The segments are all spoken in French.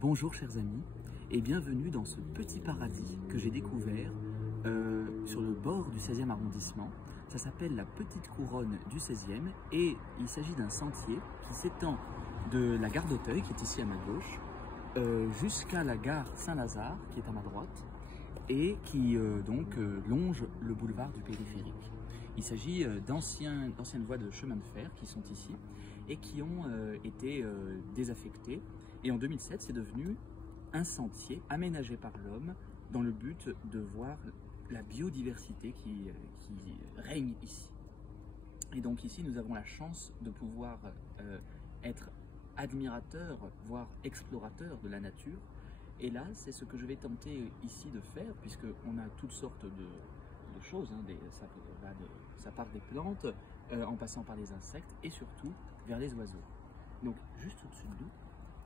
Bonjour chers amis et bienvenue dans ce petit paradis que j'ai découvert sur le bord du 16e arrondissement. Ça s'appelle la Petite Couronne du 16e et il s'agit d'un sentier qui s'étend de la gare d'Auteuil, qui est ici à ma gauche, jusqu'à la gare Saint-Lazare, qui est à ma droite, et qui longe le boulevard du périphérique. Il s'agit d'anciennes voies de chemin de fer qui sont ici et qui ont été désaffectées. Et en 2007, c'est devenu un sentier aménagé par l'homme dans le but de voir la biodiversité qui règne ici. Et donc ici, nous avons la chance de pouvoir être admirateur, voire explorateur de la nature. Et là, c'est ce que je vais tenter ici de faire, puisqu'on a toutes sortes de choses, hein, ça part des plantes, en passant par les insectes, et surtout vers les oiseaux. Donc juste au-dessus de nous,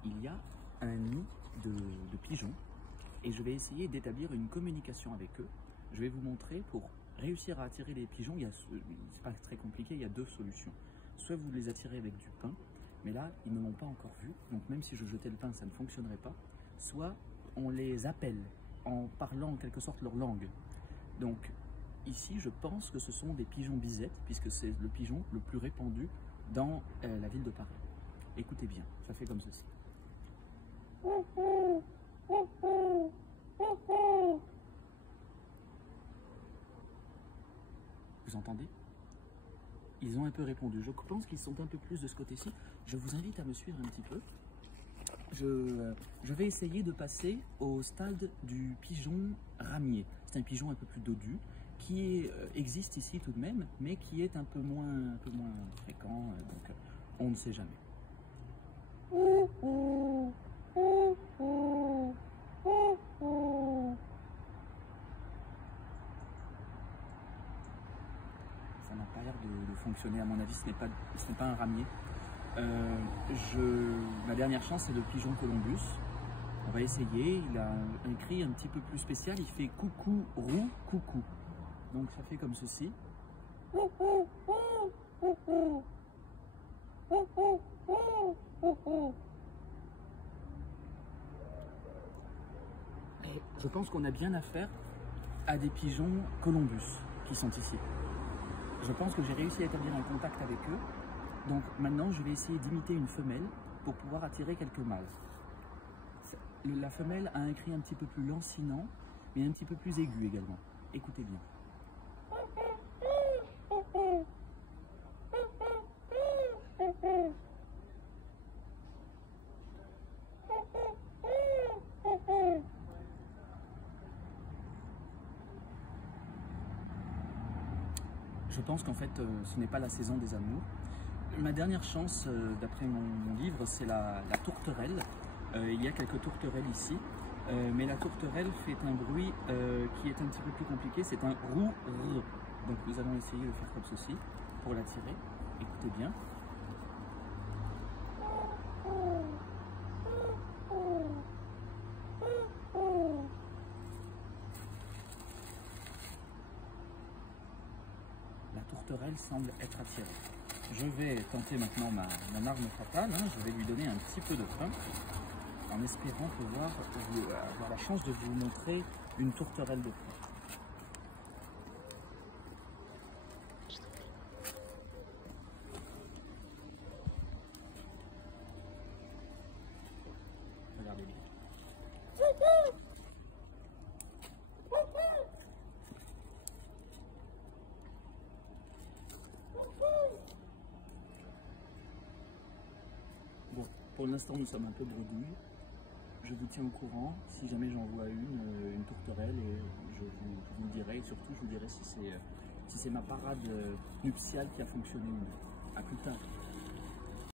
il y a un nid de pigeons, et je vais essayer d'établir une communication avec eux. Je vais vous montrer, pour réussir à attirer les pigeons, c'est pas très compliqué, il y a deux solutions. Soit vous les attirez avec du pain, mais là, ils ne m'ont pas encore vu, donc même si je jetais le pain, ça ne fonctionnerait pas. Soit on les appelle en parlant en quelque sorte leur langue. Donc ici, je pense que ce sont des pigeons bisettes, puisque c'est le pigeon le plus répandu dans la ville de Paris. Écoutez bien, ça fait comme ceci. Vous entendez? Ils ont un peu répondu. Je pense qu'ils sont un peu plus de ce côté-ci. Je vous invite à me suivre un petit peu. Je vais essayer de passer au stade du pigeon ramier. C'est un pigeon un peu plus dodu qui existe ici tout de même, mais qui est un peu moins fréquent, donc on ne sait jamais. Ça n'a pas l'air de fonctionner, à mon avis, ce n'est pas un ramier. Ma dernière chance, c'est le pigeon Columbus. On va essayer. Il a un cri un petit peu plus spécial. Il fait coucou, roux, coucou. Donc ça fait comme ceci. Et je pense qu'on a bien affaire à des pigeons Columbus qui sont ici. Je pense que j'ai réussi à établir un contact avec eux. Donc maintenant, je vais essayer d'imiter une femelle pour pouvoir attirer quelques mâles. La femelle a un cri un petit peu plus lancinant, mais un petit peu plus aigu également. Écoutez bien. Je pense qu'en fait, ce n'est pas la saison des amours. Ma dernière chance, d'après mon livre, c'est la tourterelle. Il y a quelques tourterelles ici, mais la tourterelle fait un bruit qui est un petit peu plus compliqué, c'est un roux. Donc nous allons essayer de faire comme ceci pour l'attirer. Écoutez bien. La tourterelle semble être attirée. Je vais tenter maintenant mon arme fatale, hein. Je vais lui donner un petit peu de pain, en espérant pouvoir avoir la chance de vous montrer une tourterelle de pain. Regardez bien. Bon, pour l'instant, nous sommes un peu bredouilles. Je vous tiens au courant si jamais j'en vois une tourterelle, et je vous le dirai, et surtout je vous dirai si c'est ma parade nuptiale qui a fonctionné ou non. À plus tard.